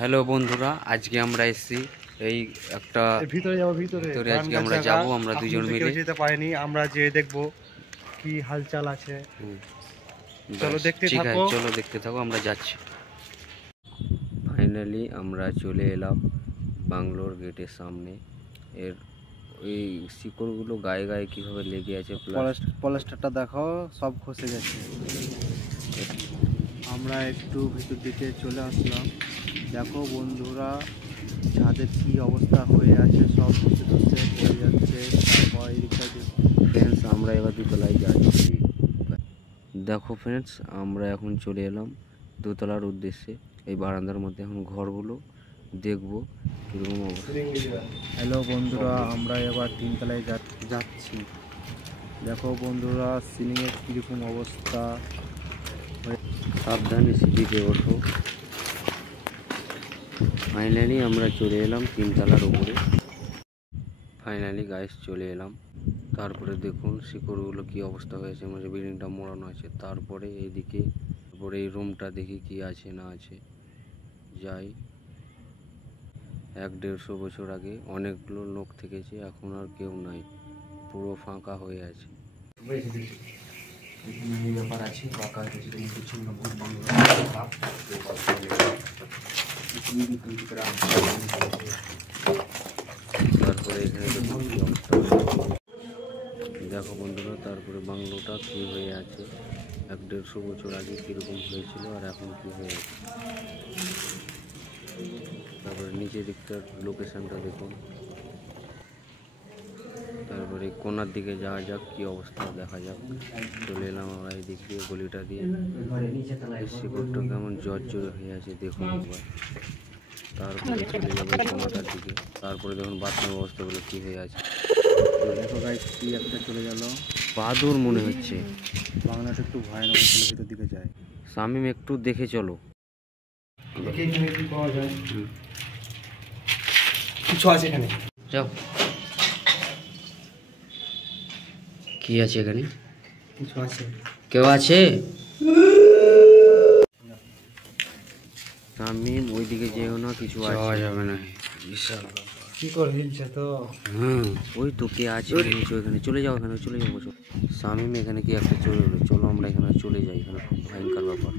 Hello বন্ধুরা, আজকে আমরা এসেছি এই একটা ভিতরে আজকে আমরা যাব, আমরা দুজন মিলে যেতে পারিনি, আমরা যে দেখবো কি হালচাল আছে। চলো দেখতে ঠিক আছে, থাকো। চলো দেখতে থাকো, আমরা যাচ্ছি। ফাইনালি আমরা চলে এলাম বাংলোর গেটের সামনে। এর এই শিকড়গুলো গায়ে গায়ে কীভাবে লেগে আছে, পলেস্টারটা দেখো, সব খসে গেছে। আমরা একটু ভিতর দিকে চলে আসলাম। দেখো বন্ধুরা, ছাদের কি অবস্থা হয়ে আছে, সব ধসে ধসে পড়ে যাচ্ছে। তারপর এই দিকটা ফ্রেন্ডস, আমরা এবার দোতলায় যাচ্ছি। দেখো ফ্রেন্ডস, আমরা এখন চলে এলাম দোতলার উদ্দেশ্যে। এই বারান্দার মধ্যে এখন ঘরগুলো দেখবো কীরকম অবস্থা। হ্যালো বন্ধুরা, আমরা এবার তিনতলায় যাচ্ছি। দেখো বন্ধুরা, সিলিংয়ের কীরকম অবস্থা। সাবধানে সিঁড়িতে ওঠো। ফাইনালি আমরা চলে এলাম তিনতলার উপরে। ফাইনালি গাইস চলে এলাম। তারপরে দেখুন শিকড়গুলো কি অবস্থা হয়েছে, মানে বিল্ডিংটা মোড়ানো আছে। তারপরে এইদিকে তারপরে এই রুমটা দেখি কি আছে না আছে। যাই, 100-150 বছর আগে অনেকগুলো লোক থেকেছে, এখন আর কেউ নাই, পুরো ফাঁকা হয়ে আছে। এই ব্যাপার আছে, তারপরে এখানে দেখুন কি অবস্থা। দেখো বন্ধুরা, তারপরে বাংলোটা কি হয়ে আছে, 100-150 বছর আগে কীরকম হয়েছিল আর এখন কি হয়ে আছে। তারপরে নিচের দিকটার লোকেশনটা দেখুন। তারপরে কোনার দিকে যাওয়া যাক, কি অবস্থা দেখা যাক। চলে এলাম আমরা এই দিক দিয়ে, গলিটা দিয়ে। শিকড়টা কেমন জর্জরে হয়ে আছে দেখুন একবার। তারপরে চলে যাবো কোনাটার দিকে। তারপরে দেখুন বাথরুমের অবস্থাগুলো কী হয়ে আছে। দেখো গাইস, কি একটা চলে গেল, বাদুর মনে হচ্ছে। বাংলাটা একটু ভয়ানক, ভিতর দিকে যায়। শামিম, একটু দেখে চলো, এখানে কি পাওয়া যায়। কিছু আছে এখানে, যাও। কি আছে এখানে? কিছু আছে, কেউ আছে? শামিম, ওইদিকে যেও না, কিছু আছে যাবে না। বিশাল কি করে হিলছে তো। ওই তো কে আছে এখানে, চলে যাও, এখানে চলে যাবো। শামিম, এখানে কি একটা চলে এলো, চলো আমরা এখানে চলে যাই, এখানে খুব ভয়ঙ্কর ব্যাপার।